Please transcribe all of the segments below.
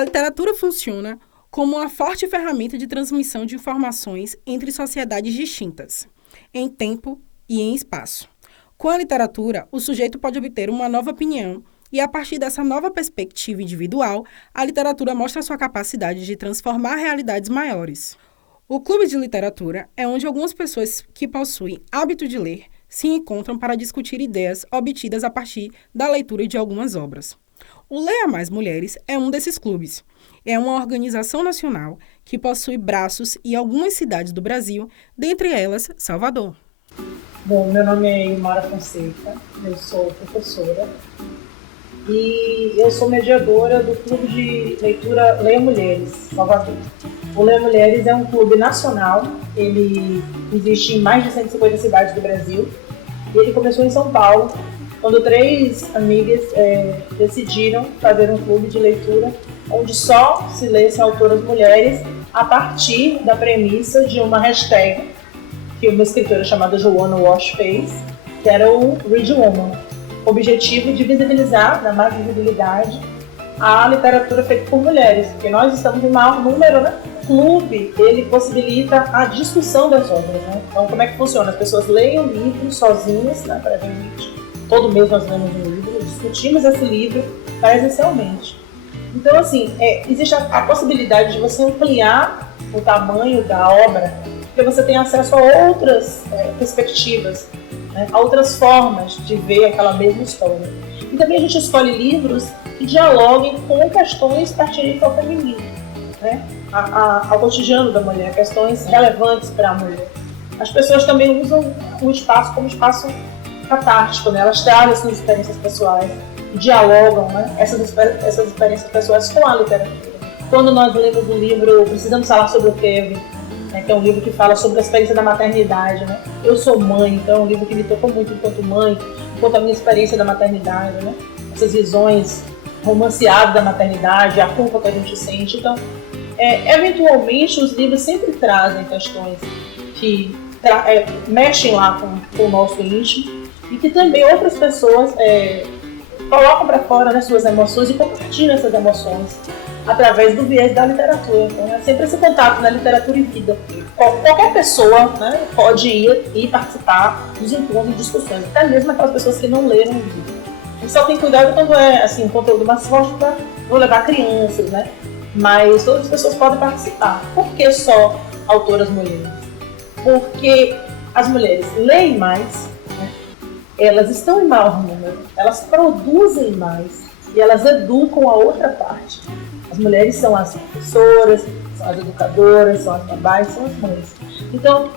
A literatura funciona como uma forte ferramenta de transmissão de informações entre sociedades distintas, em tempo e em espaço. Com a literatura, o sujeito pode obter uma nova opinião e, a partir dessa nova perspectiva individual, a literatura mostra sua capacidade de transformar realidades maiores. O clube de literatura é onde algumas pessoas que possuem hábito de ler se encontram para discutir ideias obtidas a partir da leitura de algumas obras. O Leia Mais Mulheres é um desses clubes. É uma organização nacional que possui braços em algumas cidades do Brasil, dentre elas Salvador. Bom, meu nome é Ilmara Fonseca, eu sou professora e eu sou mediadora do Clube de Leitura Leia Mulheres, Salvador. O Leia Mulheres é um clube nacional, ele existe em mais de 150 cidades do Brasil e ele começou em São Paulo, quando 3 amigas decidiram fazer um clube de leitura onde só se lessem autoras mulheres a partir da premissa de uma hashtag que uma escritora chamada Joanna Walsh fez, que era o Read Woman, o objetivo de visibilizar, dar mais visibilidade à literatura feita por mulheres, porque nós estamos em maior número, né? O clube, ele possibilita a discussão das obras, né? Então, como é que funciona? As pessoas leem o livro sozinhas, né, previamente. Todo mês nós lemos um livro, discutimos esse livro presencialmente. Então, assim, existe a possibilidade de você ampliar o tamanho da obra, porque você tem acesso a outras perspectivas, né, a outras formas de ver aquela mesma história. E também a gente escolhe livros que dialoguem com questões pertinentes ao feminino, né, ao cotidiano da mulher, questões relevantes para a mulher. As pessoas também usam o espaço como espaço catártico, né, elas trazem suas experiências pessoais e dialogam, né, essas experiências pessoais com a literatura. Quando nós lemos o livro Precisamos Falar sobre o Kevin, né, que é um livro que fala sobre a experiência da maternidade, né? Eu sou mãe, então é um livro que me tocou muito enquanto mãe, enquanto a minha experiência da maternidade, né? Essas visões romanceadas da maternidade, a culpa que a gente sente. Então, eventualmente, os livros sempre trazem questões que mexem lá com o nosso íntimo e que também outras pessoas colocam para fora, né, suas emoções e compartilham essas emoções através do viés da literatura. Então, é sempre esse contato na literatura e vida. Qualquer pessoa, né, pode ir e participar dos encontros e discussões, até mesmo aquelas pessoas que não leram o livro. A gente só tem cuidado quando é assim, um conteúdo mais forte para não levar crianças, né? Mas todas as pessoas podem participar. Por que só autoras mulheres? Porque as mulheres leem mais, né? Elas estão em maior número, elas produzem mais e elas educam a outra parte. As mulheres são as professoras, são as educadoras, são as babás, são as mães. Então,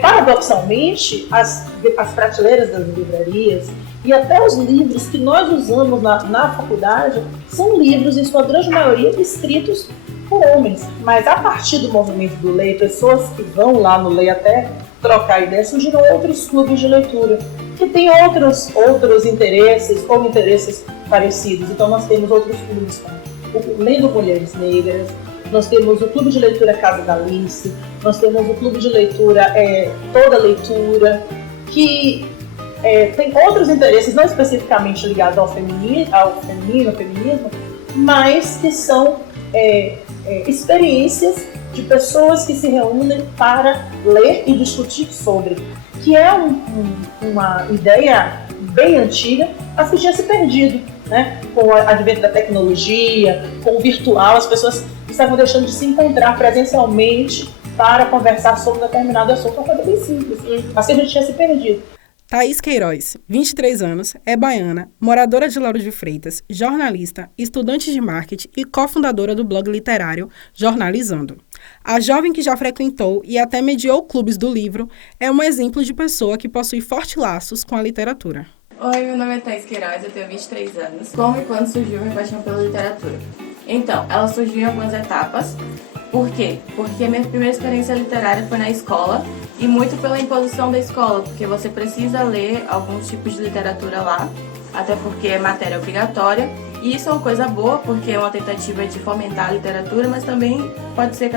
paradoxalmente, as prateleiras das livrarias e até os livros que nós usamos na faculdade são livros, em sua grande maioria, escritos por homens. Mas a partir do movimento do Leia, pessoas que vão lá no Leia até trocar ideias, surgiram outros clubes de leitura que têm outros interesses ou interesses parecidos. Então, nós temos outros clubes, o Lendo Mulheres Negras, nós temos o Clube de Leitura Casa da Alice, nós temos o Clube de Leitura Toda Leitura, que tem outros interesses, não especificamente ligados ao feminismo, mas que são experiências de pessoas que se reúnem para ler e discutir sobre, que é uma ideia bem antiga, mas que tinha se perdido, né? Com o advento da tecnologia, com o virtual, as pessoas estavam deixando de se encontrar presencialmente para conversar sobre determinado assunto, uma coisa bem simples, mas que a gente tinha se perdido. Thaís Queiroz, 23 anos, é baiana, moradora de Lauro de Freitas, jornalista, estudante de marketing e cofundadora do blog literário Jornalizando. A jovem que já frequentou e até mediou clubes do livro é um exemplo de pessoa que possui fortes laços com a literatura. Oi, meu nome é Thaís Queiroz, eu tenho 23 anos. Como e quando surgiu minha paixão pela literatura? Então, ela surgiu em algumas etapas. Por quê? Porque a minha primeira experiência literária foi na escola e muito pela imposição da escola, porque você precisa ler alguns tipos de literatura lá, até porque é matéria obrigatória. E isso é uma coisa boa, porque é uma tentativa de fomentar a literatura, mas também pode ser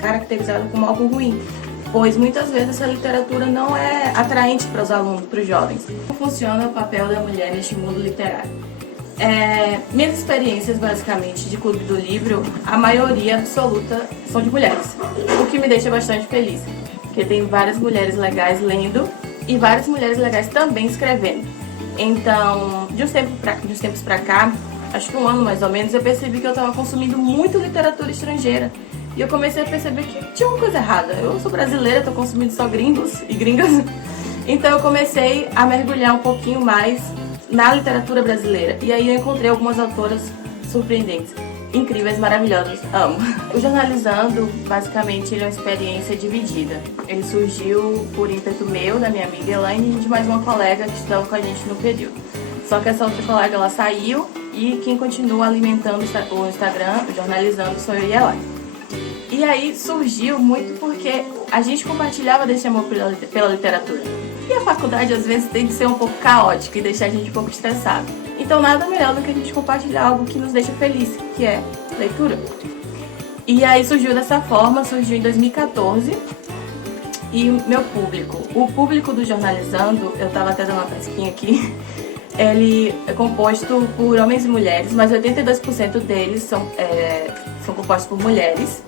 caracterizado como algo ruim, pois muitas vezes essa literatura não é atraente para os alunos, para os jovens. Como funciona o papel da mulher neste mundo literário? Minhas experiências, basicamente, de Clube do Livro, a maioria absoluta são de mulheres, o que me deixa bastante feliz, porque tem várias mulheres legais lendo e várias mulheres legais também escrevendo. Então, de uns tempos pra cá, acho que um ano mais ou menos, eu percebi que eu estava consumindo muito literatura estrangeira. E eu comecei a perceber que tinha uma coisa errada. Eu sou brasileira, estou consumindo só gringos e gringas. Então eu comecei a mergulhar um pouquinho mais na literatura brasileira. E aí eu encontrei algumas autoras surpreendentes, incríveis, maravilhosas, amo. O Jornalizando, basicamente, ele é uma experiência dividida. Ele surgiu por ímpeto meu, da minha amiga Elaine e de mais uma colega que estudava com a gente no período. Só que essa outra colega, ela saiu e quem continua alimentando o Instagram, o Jornalizando, sou eu e a Elaine. E aí surgiu muito porque a gente compartilhava desse amor pela literatura. E a faculdade, às vezes, tem de ser um pouco caótica e deixar a gente um pouco estressado. Então nada melhor do que a gente compartilhar algo que nos deixa feliz, que é leitura. E aí surgiu dessa forma, surgiu em 2014. E o público do Jornalizando, eu estava até dando uma pesquinha aqui, ele é composto por homens e mulheres, mas 82% deles são compostos por mulheres.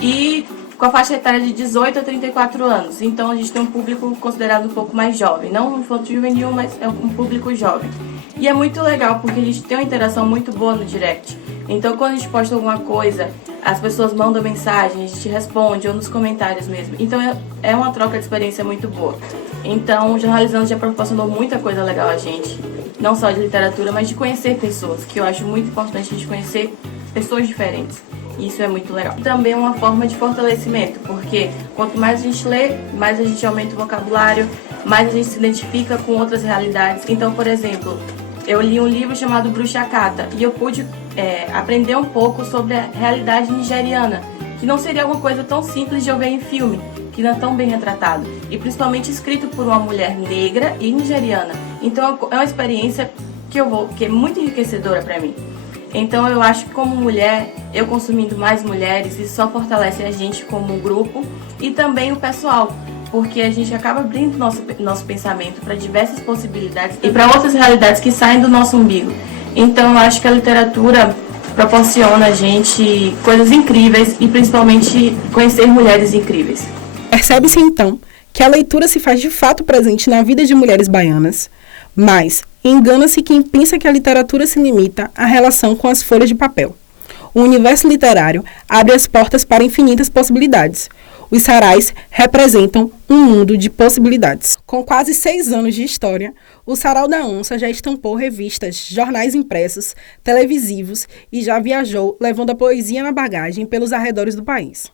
E com a faixa etária de 18 a 34 anos. Então a gente tem um público considerado um pouco mais jovem. Não um infantil juvenil, mas é um público jovem. E é muito legal porque a gente tem uma interação muito boa no direct. Então quando a gente posta alguma coisa, as pessoas mandam mensagem, a gente responde, ou nos comentários mesmo. Então é uma troca de experiência muito boa. Então o Jornalizando já proporcionou muita coisa legal a gente. Não só de literatura, mas de conhecer pessoas. Que eu acho muito importante a gente conhecer pessoas diferentes. Isso é muito legal. E também é uma forma de fortalecimento, porque quanto mais a gente lê, mais a gente aumenta o vocabulário, mais a gente se identifica com outras realidades. Então, por exemplo, eu li um livro chamado Bruxa Cata e eu pude aprender um pouco sobre a realidade nigeriana, que não seria uma coisa tão simples de eu ver em filme, que não é tão bem retratado, e principalmente escrito por uma mulher negra e nigeriana. Então é uma experiência que é muito enriquecedora para mim. Então eu acho que como mulher, eu consumindo mais mulheres, isso só fortalece a gente como grupo e também o pessoal, porque a gente acaba abrindo nosso pensamento para diversas possibilidades e para outras realidades que saem do nosso umbigo. Então eu acho que a literatura proporciona a gente coisas incríveis e principalmente conhecer mulheres incríveis. Percebe-se então que a leitura se faz de fato presente na vida de mulheres baianas, mas engana-se quem pensa que a literatura se limita à relação com as folhas de papel. O universo literário abre as portas para infinitas possibilidades. Os sarais representam um mundo de possibilidades. Com quase 6 anos de história, o Sarau da Onça já estampou revistas, jornais impressos, televisivos e já viajou levando a poesia na bagagem pelos arredores do país.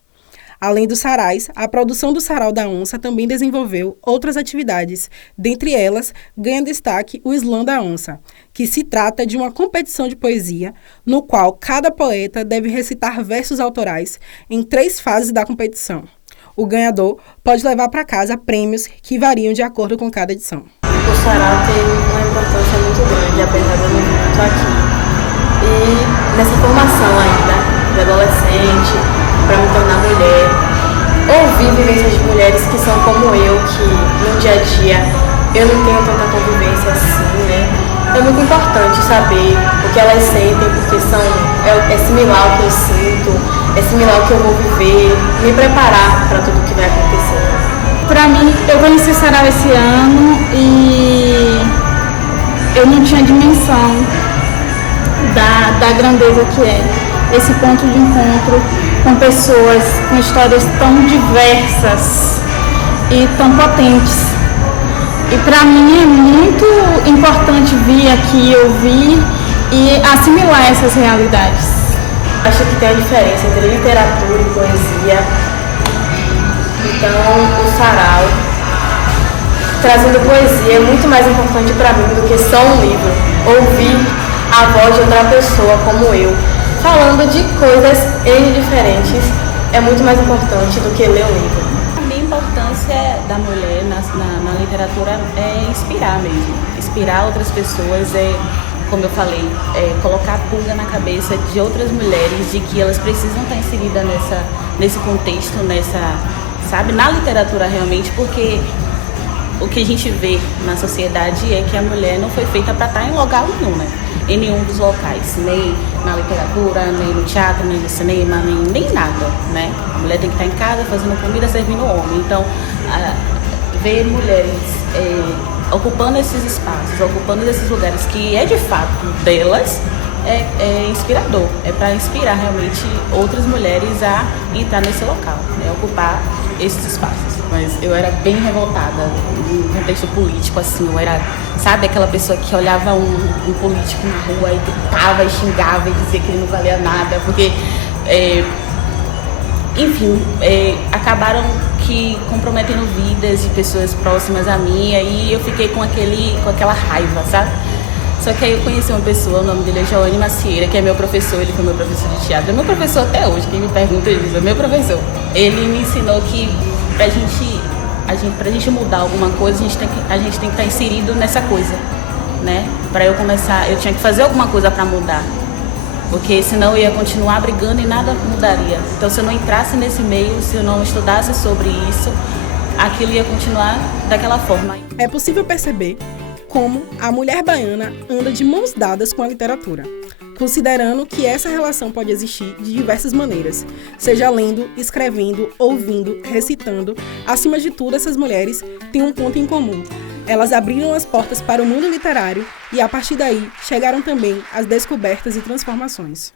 Além dos sarais, a produção do Sarau da Onça também desenvolveu outras atividades. Dentre elas, ganha destaque o Slam da Onça, que se trata de uma competição de poesia, no qual cada poeta deve recitar versos autorais em 3 fases da competição. O ganhador pode levar para casa prêmios que variam de acordo com cada edição. O Sarau tem uma importância muito grande, apesar de eu não estar aqui. E nessa formação ainda, de adolescente, para me tornar mulher, ouvir vivências de mulheres que são como eu, que no dia a dia eu não tenho tanta convivência assim, né? É muito importante saber o que elas sentem, porque é similar ao que eu sinto, é similar ao que eu vou viver, me preparar para tudo que vai acontecer. Para mim, eu conheci o Sarau esse ano e eu não tinha dimensão da grandeza que é esse ponto de encontro com pessoas com histórias tão diversas e tão potentes. E para mim é muito importante vir aqui, ouvir e assimilar essas realidades. Acho que tem a diferença entre literatura e poesia. Então, o Sarau, trazendo poesia, é muito mais importante para mim do que só um livro. Ouvir a voz de outra pessoa como eu, falando de coisas diferentes, é muito mais importante do que ler um livro. A minha importância da mulher na literatura é inspirar mesmo. Inspirar outras pessoas, como eu falei, colocar a pulga na cabeça de outras mulheres de que elas precisam estar inseridas nesse contexto, na literatura realmente, porque o que a gente vê na sociedade é que a mulher não foi feita para estar em lugar nenhum, né? Em nenhum dos locais, nem na literatura, nem no teatro, nem no cinema, nem nada, né? A mulher tem que estar em casa fazendo comida, servindo o homem. Então, ver mulheres ocupando esses espaços, ocupando esses lugares que é de fato delas, é inspirador. É para inspirar realmente outras mulheres a entrar nesse local, né? Ocupar esses espaços. Mas eu era bem revoltada no contexto político, assim, eu era, sabe, aquela pessoa que olhava um político na rua e gritava e xingava e dizia que ele não valia nada, porque, enfim, acabaram que comprometendo vidas de pessoas próximas a mim, e aí eu fiquei com aquela raiva, sabe? Só que aí eu conheci uma pessoa, o nome dele é Joane Macieira, que é meu professor, ele foi meu professor de teatro, é meu professor até hoje, quem me pergunta ele diz, é meu professor. Ele me ensinou que pra gente mudar alguma coisa, a gente tem que estar inserido nessa coisa, né? Pra eu começar, eu tinha que fazer alguma coisa pra mudar, porque senão eu ia continuar brigando e nada mudaria. Então se eu não entrasse nesse meio, se eu não estudasse sobre isso, aquilo ia continuar daquela forma. É possível perceber como a mulher baiana anda de mãos dadas com a literatura, considerando que essa relação pode existir de diversas maneiras, seja lendo, escrevendo, ouvindo, recitando. Acima de tudo, essas mulheres têm um ponto em comum. Elas abriram as portas para o mundo literário e, a partir daí, chegaram também às descobertas e transformações.